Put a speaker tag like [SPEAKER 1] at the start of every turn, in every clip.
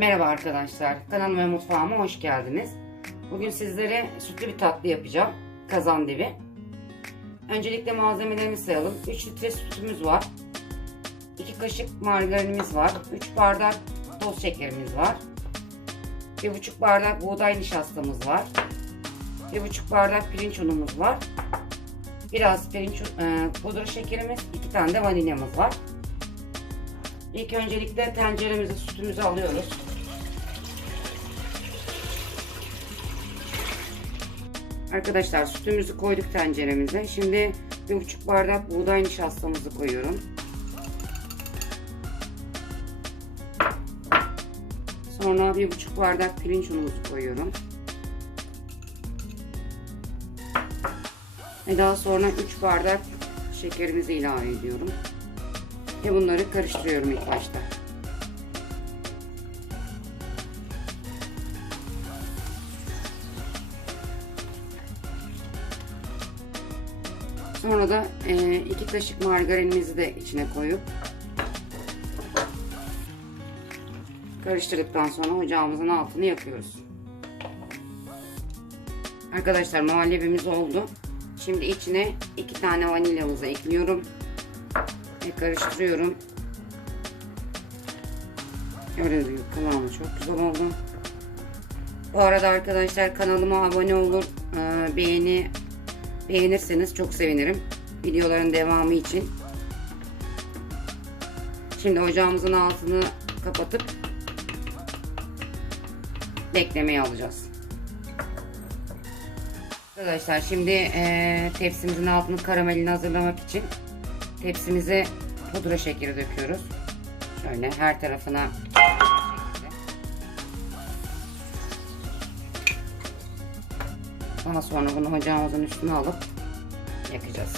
[SPEAKER 1] Merhaba arkadaşlar, kanalıma mutfağıma hoş geldiniz. Bugün sizlere sütlü bir tatlı yapacağım, kazandibi. Öncelikle malzemelerimi sayalım. 3 litre sütümüz var. 2 kaşık margarinimiz var. 3 bardak toz şekerimiz var. 1,5 bardak buğday nişastamız var. 1,5 bardak pirinç unumuz var. Biraz pirinç e, pudra şekerimiz, 2 tane de vanilyamız var. İlk öncelikle tenceremize sütümüzü alıyoruz. Arkadaşlar sütümüzü koyduk tenceremize. Şimdi bir buçuk bardak buğday nişastamızı koyuyorum. Sonra bir buçuk bardak pirinç unumuzu koyuyorum. Ve daha sonra 3 bardak şekerimizi ilave ediyorum. Ve bunları karıştırıyorum ilk başta. Sonra da 2 kaşık margarinimizi de içine koyup karıştırdıktan sonra ocağımızın altını yakıyoruz. Arkadaşlar muhallebimiz oldu. Şimdi içine 2 tane vanilyamızı ekliyorum ve karıştırıyorum. Gördüğünüz gibi kıvamı çok güzel oldu. Bu arada arkadaşlar kanalıma abone olur, e, beğeni beğenirseniz çok sevinirim. Videoların devamı için. Şimdi ocağımızın altını kapatıp beklemeye alacağız. Arkadaşlar şimdi e, tepsimizin altını karamelini hazırlamak için tepsimize pudra şekeri döküyoruz. Şöyle her tarafına Daha sonra bunu ocağımızın üstüne alıp yakacağız.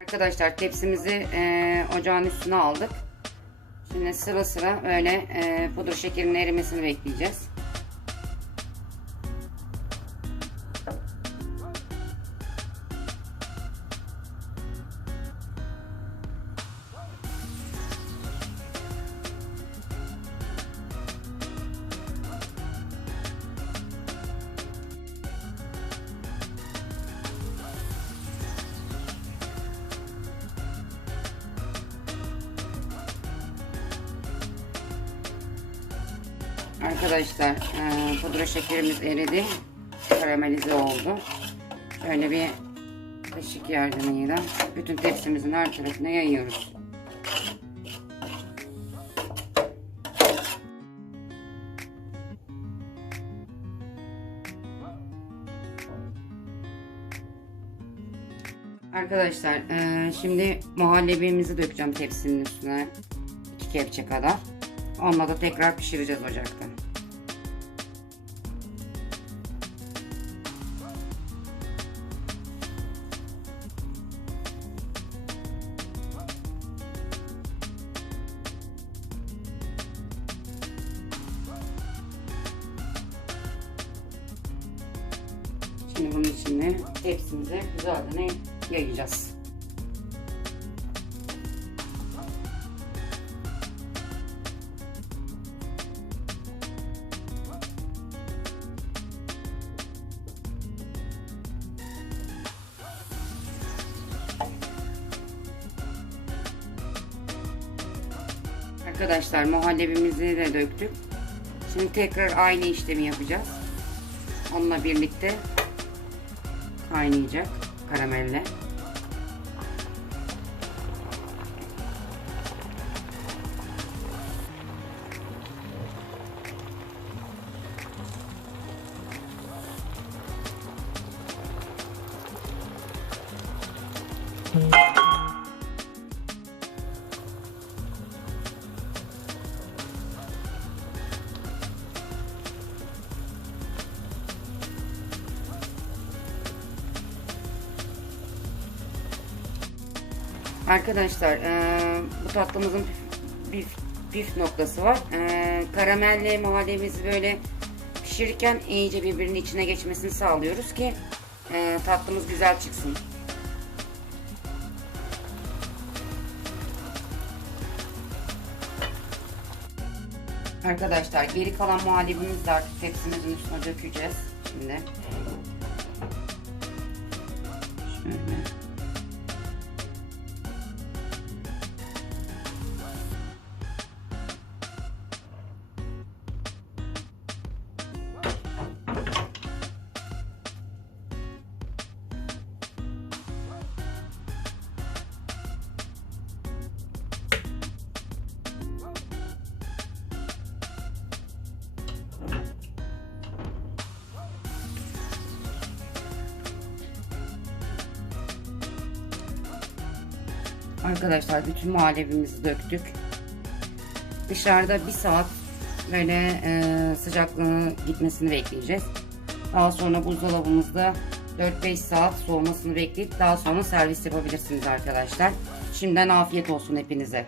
[SPEAKER 1] Arkadaşlar tepsimizi e, ocağın üstüne aldık. Şimdi sıra sıra böyle e, pudra şekerinin erimesini bekleyeceğiz. Arkadaşlar e, pudra şekerimiz eridi. Karamelize oldu. Şöyle bir kaşık yardımıyla bütün tepsimizin her tarafına yayıyoruz. Arkadaşlar e, şimdi muhallebimizi dökeceğim tepsinin üstüne. iki kepçe kadar. Onunla da tekrar pişireceğiz ocakta. Şimdi bunun içine tepsimize güzelce yayacağız. Arkadaşlar muhallebimizi de döktük. Şimdi tekrar aynı işlemi yapacağız. Onunla birlikte kaynayacak karamelle. Arkadaşlar e, bu tatlımızın bir püf noktası var. E, karamelle muhallebimizi böyle pişirirken iyice birbirinin içine geçmesini sağlıyoruz ki e, tatlımız güzel çıksın. Arkadaşlar geri kalan muhallebimizi de artık tepsimizin üstüne dökeceğiz. Şimdi şöyle Arkadaşlar bütün muhallebimizi döktük. Dışarıda bir saat böyle e, sıcaklığını gitmesini bekleyeceğiz. Daha sonra buzdolabımızda 4-5 saat soğumasını bekleyip daha sonra servis yapabilirsiniz arkadaşlar. Şimdiden afiyet olsun hepinize.